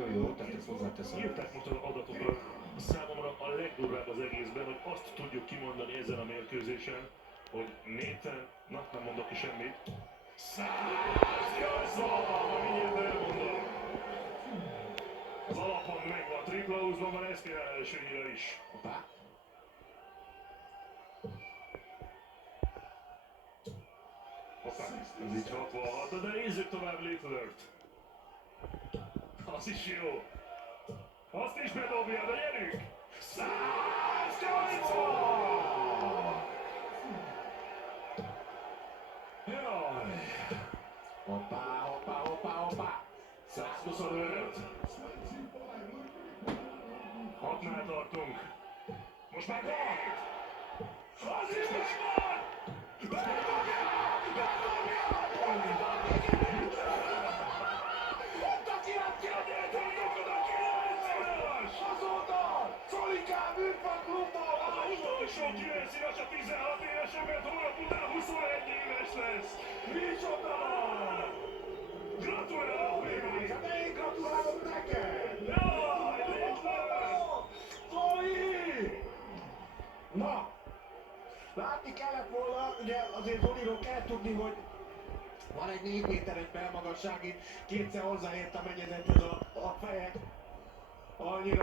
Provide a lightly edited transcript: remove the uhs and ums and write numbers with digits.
nagyon jó, tehát ezt hozzáteszem. Írták most az adatokat. Számomra a legdurvább az egészben, hogy azt tudjuk kimondani ezen a mérkőzésen, hogy Nathan, nem mondok ki semmit. 180! Mindjárt elmondom. Az alapon megvan, tripla húzban van, ezt kéne elsőnyire is. Hoppá. Hoppá, ez így 66, de nézzük tovább Lillard. Az is jó. Azt is bedobja, de gyerünk! 180! Jaj! Hoppá, hoppá, hoppá, hoppá. 125. 6-nál tartunk. Most már van! Az is megvan! Bedobja! Bedobja! Ott a kiadját, oda 9-es! Azonnal! Szolikám, itt van klubból! Az utolsó 9 éves, a 16 évesen, mert holnap után 21 éves lesz! Micsoda! Gratulálok még! Hát én gratulálok neked! Jaj, Lillard! Zoli! Na! Látni kellett volna, ugye azért Zoliról kell tudni, hogy van egy 4 méteres belmagasság itt, kétszer hozzáért a mennyezethez a feje. Annyira